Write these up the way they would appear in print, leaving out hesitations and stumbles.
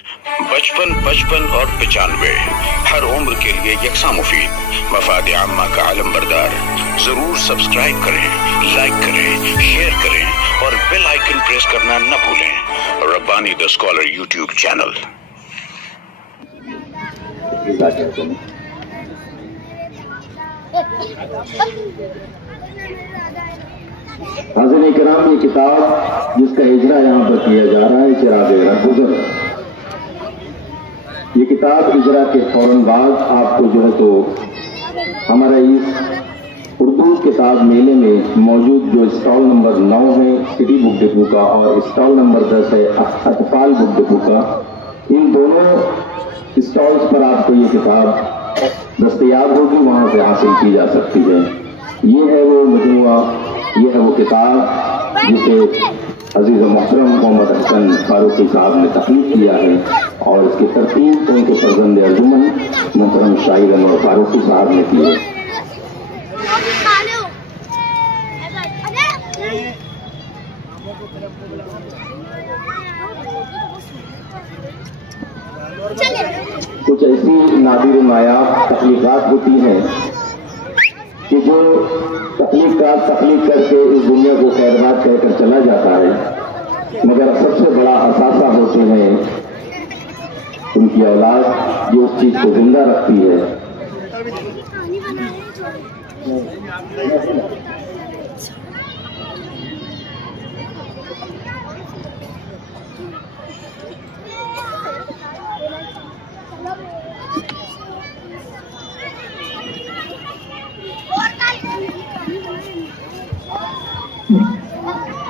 55, 55 और 95 हर उम्र के लिए यकसा मुफीद, मफाद आम्मा का आलम बरदार। जरूर सब्सक्राइब करें, लाइक करें, शेयर करें और बेल आइकन प्रेस करना न भूलें। Rabbani the scholar YouTube channel. हाज़िरीन इकराम, ये किताब जिसका इजरा यहाँ पर किया जा रहा है चिराग रहगुज़र, ये किताब इजरा के फौरन बाद आपको जो है तो हमारा इस उर्दू किताब मेले में मौजूद जो स्टॉल नंबर 9 है सिटी बुक डिपो का और स्टॉल नंबर 10 है अतफाल बुक डिपो का, इन दोनों स्टॉल्स पर आपको ये किताब दस्तयाब होगी, वहाँ से हासिल की जा सकती है। ये है वो मजमुआ, ये है वो किताब जिसे अजीज मोहतरम मोहम्मद हसन फारूकी साहब ने तख्लीक किया है और इसकी तरतीब उनके फर्जंद अर्जुमन मोहतरम शाहिद अनवर फारूकी साहब ने की है। कुछ ऐसी नादिर नायाब तख्लीकात होती हैं कि जो तख्लीक करके इस दुनिया को खैरबाद कहकर चला जाता है, मगर सबसे बड़ा असासा होते हैं उनकी औलाद जो उस चीज को जिंदा रखती है।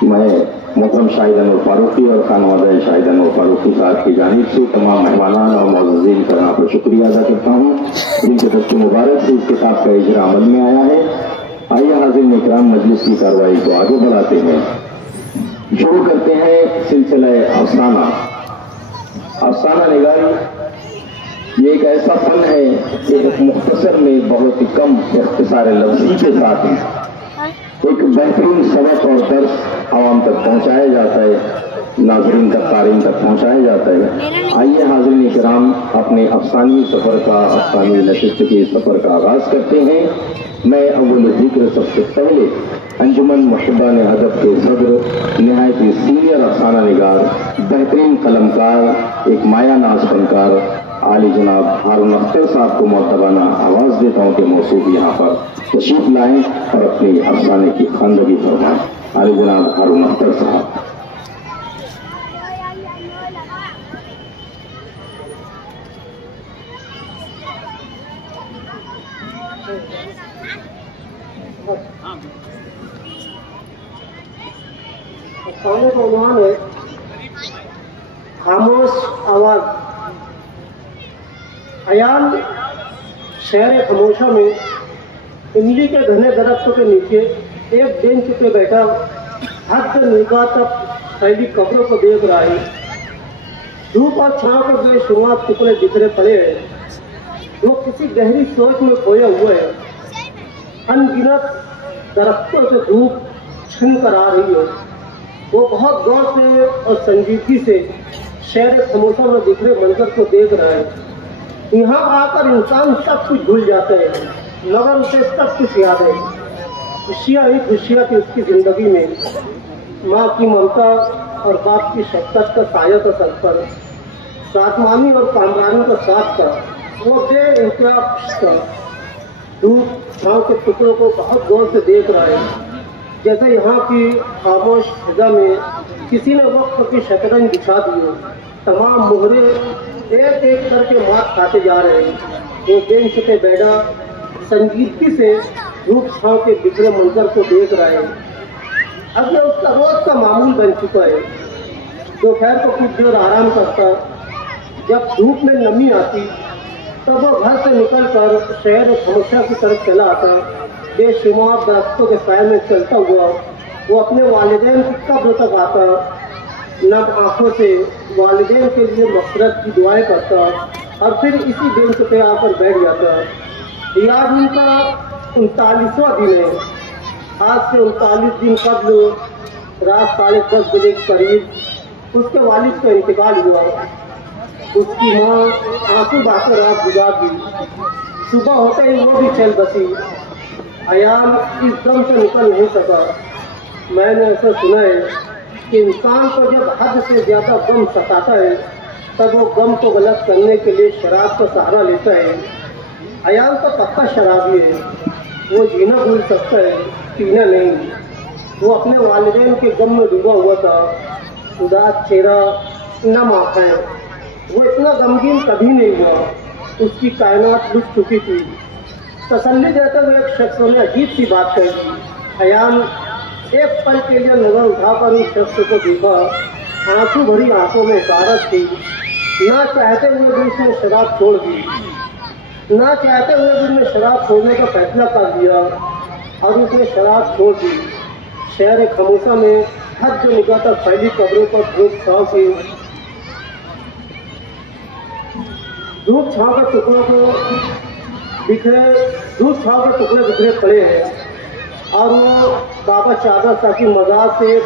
मैं मोहतरम शाहिद अनवर फारूकी और खानवादा शाहिद अनवर फारूकी साहब की जानिब से तमाम मेहमानान और मौजूदीन का यहाँ पर शुक्रिया अदा करता हूँ जिनके दस्ते मुबारक से इस किताब का इजरा अमल में आया है। आइए हाज़िरीन इकराम, मजलिस की कार्रवाई को आगे बढ़ाते हैं। शुरू करते हैं सिलसिला अफसाना। अफसाना निगारी ये एक ऐसा फन है कि एक मुख्तसर में बहुत ही कम इख्तिसार लफ्ज़ी के साथ एक बेहतरीन सबक और दर्स आवाम तक पहुंचाया जाता है, नाज़रीन तक, क़ारीन तक पहुंचाया जाता है। आइए हाज़िरीन इकराम, अपने अफसानी सफ़र का, अफसानी नशिस्त के सफ़र का आगाज़ करते हैं। मैं अव्वल ज़िक्र सबसे पहले अंजुमन मुहिब्बान अदब के सदर, नहायत ही सीनियर अफसाना निगार, बेहतरीन कलमकार, एक माया नाज फनकार आली जनाब हारून अख्तर साहब को मोतबाना आवाज़ देता हूँ कि मौसूफ यहाँ पर तशरीफ लाएं और अपने अफसाने की खानदगी फरमाएं। आली जनाब हारून अख्तर साहब। अफसाने का उन्वान है खामोश आवाज। अयान शहर खामोशा में इमली के घने दरख्तों के नीचे एक बेंच पे बैठा हद निगाह तक फैली कब्रों को देख रहा है। धूप और छांव के बेशुमार टुकड़े बिखरे पड़े हैं। वो किसी गहरी सोच में खोया हुआ है। अनगिनत दरख्तों से धूप छिन कर आ रही है। वो बहुत गौर से और संजीदगी से शहर खामोशा में बिखरे मंजर को देख रहा है। यहाँ आकर इंसान सब कुछ भूल जाता है, मगर उसे सब कुछ याद है। खुशियाँ ही खुशियाँ थी उसकी जिंदगी में। माँ की ममता और बाप की शफकत का साया था सर पर, साथमानी और कामरानी का साथ था। वो बेइंतहा था। धूप छाँव के टुकड़ों को बहुत गौर से देख रहा है, जैसे यहाँ की खामोश फिजा में किसी ने वक्त की शतरंज बिछा दी हो। तमाम मोहरे एक एक करके मात खाते जा रहे हैं। वो बेंच पे बैठा संजीदगी से धूप छाँव के बिखरे मंजर को देख रहा है। अब ये उसका रोज का मामूल बन चुका है। दोपहर को कुछ देर आराम करता, जब धूप में नमी आती तब वो घर से निकलकर शहर खामोशा की तरफ चला आता। बेशुमार दरख्तों के साए में चलता हुआ वो अपने वालिदैन की कब्र तक आता। नम आंखों से वालिदैन के लिए मग़फ़िरत की दुआएं करता और फिर इसी बेंच पे आकर बैठ जाता। आज उनका 39वां दिन है। आज से 39 दिन कबल रात 10:30 बजे के करीब उसके वालिद का इंतकाल हुआ। उसकी माँ आंसू बहाकर रात गुजार दी। सुबह होते ही वो भी चल बसी। अयान इस दम से निकल नहीं सका। मैंने ऐसा सुना है कि इंसान को जब हद से ज्यादा गम सताता है तब वो गम को गलत करने के लिए शराब का सहारा लेता है। अयान तो पक्का शराबी है, वो जीना भूल सकता है, पीना नहीं। वो अपने वालिदैन के गम में डूबा हुआ था, उदास चेहरा, नम आंखें। वो इतना गमगीन कभी नहीं हुआ। उसकी कायनात लुट चुकी थी। तसल्ली देते हुए एक शख्स ने अजीब सी बात कही। अयान एक पल के लिए नजर उठाकर उस शख्स को देखा। आंसू भरी आंखों में हकारत थी। ना चाहते हुए भी उसने शराब छोड़ दी। ना चाहते हुए भी उसने शराब छोड़ने का फैसला कर दिया और उसने शराब छोड़ दी। शहर खमोसा में हद निगाह तक फैली कब्रों पर धूप छांव की। धूप छांव के टुकड़ों टुकड़े बिखरे पड़े हैं और वो बाबा चादर साकी मजार से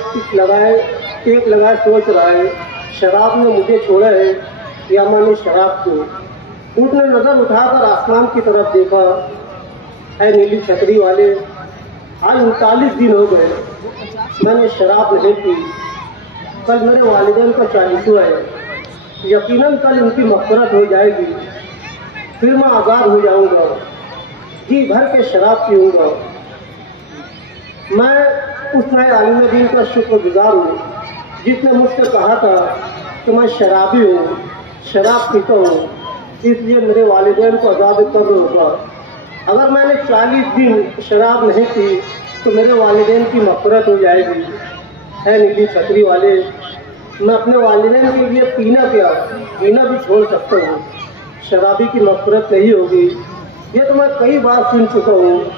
टेक लगाए सोच रहा है, शराब ने मुझे छोड़ा है या मैंने शराब को। उसने नजर उठाकर आसमान की तरफ देखा। है नीली छतरी वाले, आज 39 दिन हो गए मैंने शराब नहीं पी। कल मेरे वालिदैन का 40वां है। यकीनन कल उनकी मग़फ़िरत हो जाएगी, फिर मैं आज़ाद हो जाऊंगा, जी भर के शराब पीऊंगा। मैं उस नए आलिम दीन का शुक्रगुजार हूँ जिसने मुझसे कहा था कि मैं शराबी हूँ, शराब पीता हूँ, इसलिए मेरे वालिदैन को आज़ाद कर होगा। अगर मैंने 40 दिन शराब नहीं पी तो मेरे वालिदैन की मग़फ़िरत हो जाएगी। है नीली छतरी वाले, मैं अपने वालिदैन के लिए पीना क्या, जीना भी छोड़ सकता हूँ। शराबी की मग़फ़िरत नहीं होगी, ये तो मैं कई बार सुन चुका हूँ,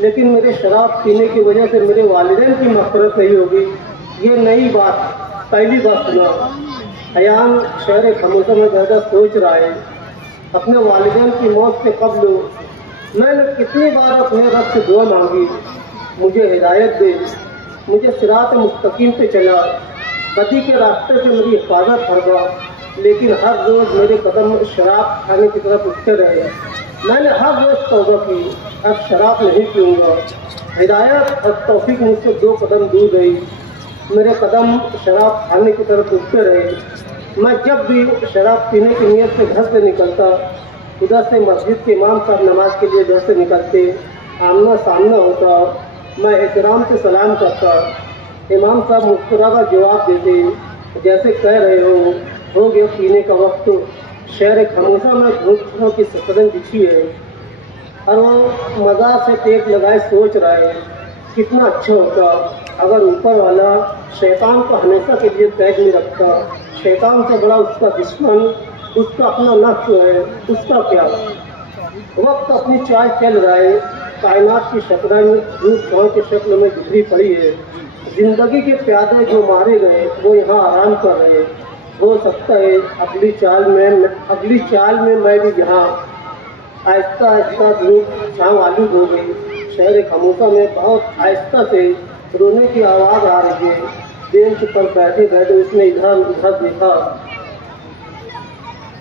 लेकिन मेरे शराब पीने की वजह से मेरे वालिदैन की मग़फ़िरत नहीं होगी, ये नई बात, पहली बार सुना। अयान शहर खमोसा में ज़्यादा सोच रहा है। अपने वालिदैन की मौत से कब्ल मैंने कितनी बार अपने रब से दुआ मांगी, मुझे हिदायत दे, मुझे सिरात मुस्तकीम पे चला, कदी के रास्ते से मेरी हिफाजत फरमा, लेकिन हर रोज़ मेरे कदम शराब खाने की तरफ उठते रहे। मैंने हर रोज़ तौबा की, अब शराब नहीं पीऊँगा। हिदायत और तौफीक मुझसे 2 कदम दूर गई, मेरे कदम शराब खाने की तरफ उठते रहे। मैं जब भी शराब पीने की नीयत से घर से निकलता, उधर से मस्जिद के इमाम साहब नमाज के लिए घर से निकलते, आमना सामना होता, मैं एहतराम से सलाम करता। इमाम साहब मुस्कुराकर जवाब देते, जैसे कह रहे हो गया पीने का वक्त। शहर खमोसा में धूप की सतरन बिछी है और वो मज़ा से टेक लगाए सोच रहा है, कितना अच्छा होता अगर ऊपर वाला शैतान को हमेशा के लिए कैद में रखता। शैतान से बड़ा उसका दुश्मन उसका अपना नफ्स है, उसका क्या। वक्त अपनी चाल चल रहा है, कायनात की शतरंज धूप छांव के शक्ल में बिखरी पड़ी है। जिंदगी के प्यादे जो मारे गए वो यहाँ आराम कर रहे हैं। हो सकता है अगली चाल में मैं भी यहाँ। आहिस्ता आहिस्ता धूप छांव आलूद हो गई। शहर खमोसा में बहुत आहिस्ता से रोने की आवाज़ आ रही है। बेंच पर बैठे बैठे उसने इधर उधर देखा,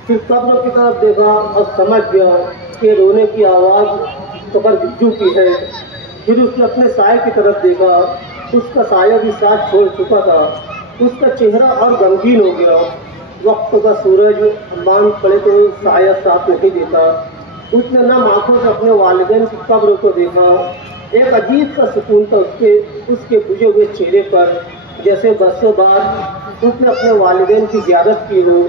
फिर कब्र की तरफ देखा और समझ गया कि रोने की आवाज़ तो पर बिज्जू की है। फिर उसने अपने साए की तरफ देखा, उसका साया भी साथ छोड़ चुका था। उसका चेहरा और गमगीन हो गया। वक्त का सूरज बांध पड़े तो साया साथ नहीं देता। उसने नम आंखों से अपने वालिदैन की कब्र को देखा। एक अजीब सा सुकून था उसके बुझे हुए चेहरे पर, जैसे बरसों बाद उसने अपने वालिदैन की ज़ियारत की हो।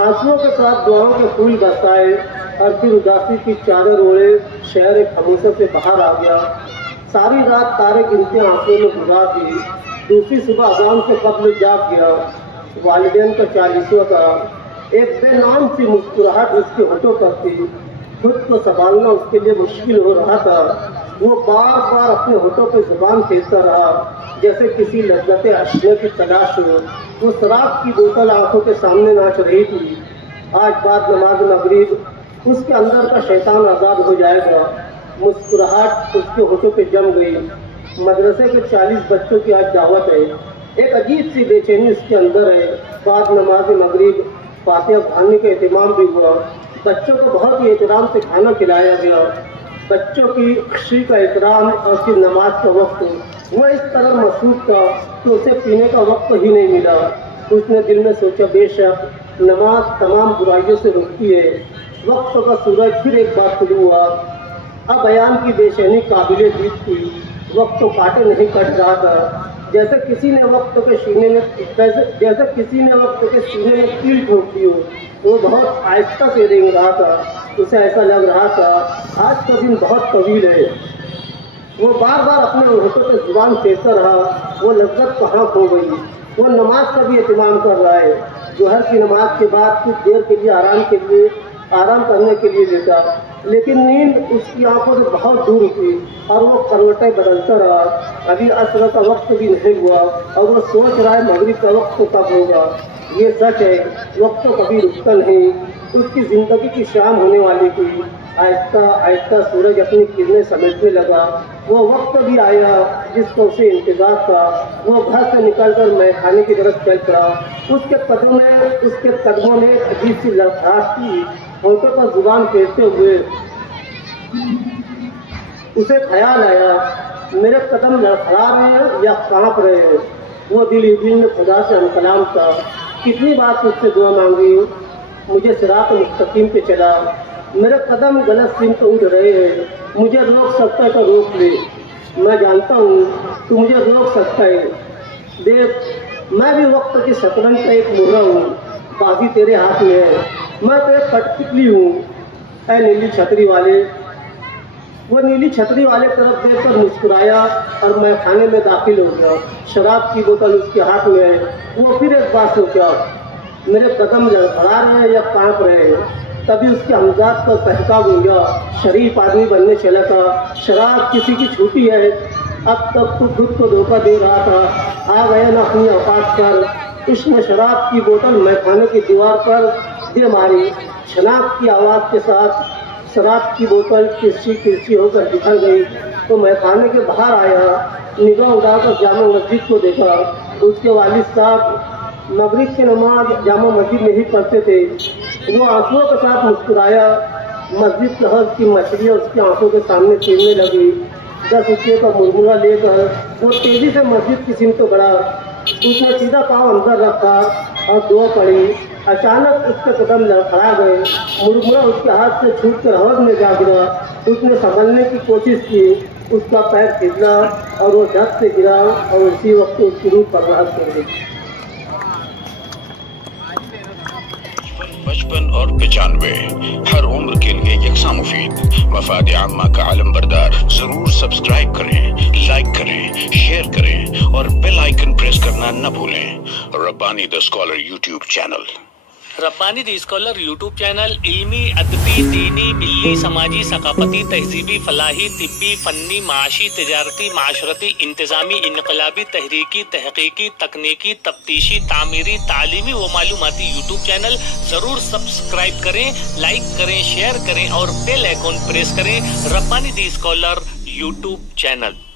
आंसुओं के साथ दुआओं के फूल बरसाए और फिर उदासी की चादर ओढ़े शहर खमोसा से बाहर आ गया। सारी रात तारे गिनते आंसुओं में गुजार दी। दूसरी सुबह अज़ान से कब्ल जाग गया। वालिदैन का 40वां था। एक बेनाम सी मुस्कुराहट उसके होठों पर थी। खुद को संभालना उसके लिए मुश्किल हो रहा था। वो बार बार अपने होठों पर जुबान फेरता रहा, जैसे किसी लज्जत अश्ने की तलाश हो। वो शराब की बोतल आंखों के सामने नाच रही थी। आज बाद नमाज मगरिब उसके अंदर का शैतान आज़ाद हो जाएगा। मुस्कुराहट उसके होठों पे जम गई। मदरसे के 40 बच्चों की आज दावत है। एक अजीब सी बेचैनी उसके अंदर है। बाद नमाज मगरिब फातिहा पढ़ाने का एहतमाम भी हुआ। बच्चों को बहुत ही एहतराम से खाना खिलाया गया। बच्चों की खुशी का एहतराम और फिर नमाज का वक्त वो इस तरह मसरूफ था कि उसे पीने का वक्त ही नहीं मिला। उसने दिल में सोचा, बेशक नमाज तमाम बुराइयों से रोकती है। वक्त का सूरज फिर एक बार शुरू हुआ। अब बयान की बेचैनी काबिले दीद थी। वक्त तो काटे नहीं कट रहा था, जैसे किसी ने वक्त के सीने में कील ठोक दी हो। वो बहुत आहिस्ता से रेंग रहा था। उसे ऐसा लग रहा था आज का दिन बहुत तवील है। वो बार बार अपने होठों पे जुबान फेरता रहा। वो लज्जत कहाँ खो गई। वो नमाज का भी एहतमाम कर रहा है। जोहर की नमाज के बाद कुछ देर के लिए आराम करने के लिए लेटा, लेकिन नींद उसकी आंखों से बहुत दूर थी और वो करवटें बदलता रहा। अभी असर का वक्त भी नहीं हुआ और वो सोच रहा है मगरिब का वक्त कब होगा। ये सच है, वक्त तो कभी रुकता नहीं। उसकी जिंदगी की शाम होने वाली थी। आहिस्ता आहिस्ता सूरज अपनी किरणें समेटने लगा। वो वक्त भी आया जिसका उसे इंतजार था। वो घर से निकलकर मैखाने की तरफ चल पड़ा। उसके कदमों में अजीब सी लड़खड़ाहट थी। होठों पर जुबान फेरते हुए उसे ख्याल आया, मेरे कदम लड़खड़ा रहे हैं या कांप रहे हैं। वो दिल में खुदा से हमकलाम था। कितनी बार तुझसे दुआ मांगी, मुझे सिरात मुस्तकीम पे चला। मेरे कदम गलत सिमत उड़ रहे हैं। मुझे रोक सकता है तो रोक ले। मैं जानता हूँ तू मुझे रोक सकता है। देख, मैं भी वक्त की शतरंज का एक मुर्रा हूँ। बाजी तेरे हाथ में है। मैं तो एक कठपुतली हूँ। ऐ नीली छतरी वाले। वो नीली छतरी वाले तरफ देखकर मुस्कुराया और मैं खाने में दाखिल हो गया। शराब की बोतल उसके हाथ में है। वो फिर एक बात सोचा, मेरे कदम लड़खड़ा रहे हैं या कांप रहे हैं। तभी उसके हमजाद पर पहका गया, शरीफ आदमी बनने चला था। शराब किसी की छूटी है। अब तक तो खुद को धोखा दे रहा था। आ गया ना अपनी औकात पर। उसने शराब की बोतल मैखाने की दीवार पर दे मारी। शनाब की आवाज़ के साथ शराब की बोतल किरसी होकर बिखर गई। तो मैखाने के बाहर आया। निगाह उठाकर जामा मस्जिद को देखा। उसके वालिद साहब मगरिब की नमाज जामा मस्जिद में ही पढ़ते थे। वो आंसुओं के साथ मुस्कुराया। मस्जिद के हज की मछलियाँ उसकी आंखों के सामने तैरने लगी। 10 रुपये का मुरमुरा लेकर वो तेजी से मस्जिद की सिमत बढ़ा। उसने सीधा पाँव अंदर रखा और दुआ पड़ी। अचानक उसके कदम लड़खड़ा गए। मुरमुरा उसके हाथ से छूटकर हौज में जा गिरा। उसने संभलने की कोशिश की। उसका पैर फिसला और वो झट से गिरा और उसी वक्त उसकी रूह परवाह कर गई। 55 और 95 हर उम्र के लिए यकसा मुफीद। मफाद आम्मा का आलम बरदार। जरूर सब्सक्राइब करें, लाइक करें, शेयर करें और बेल आइकन प्रेस करना न भूलें। Rabbani the scholar YouTube channel. Rabbani the scholar YouTube channel इल्मी, अदबी, दीनी, मिल्ली, समाजी, सकाफती, तहजीबी, फलाही, तिब्बी, फन्नी, माशी, तिजारती, माशरती, इंतजामी, इनकलाबी, तहरीकी, तहकीकी, तकनीकी, तफ्तीशी, तामीरी, तालीमी व मालूमाती यूट्यूब चैनल जरूर सब्सक्राइब करें, लाइक करें, शेयर करें और बेल आइकन प्रेस करें। Rabbani the scholar YouTube channel.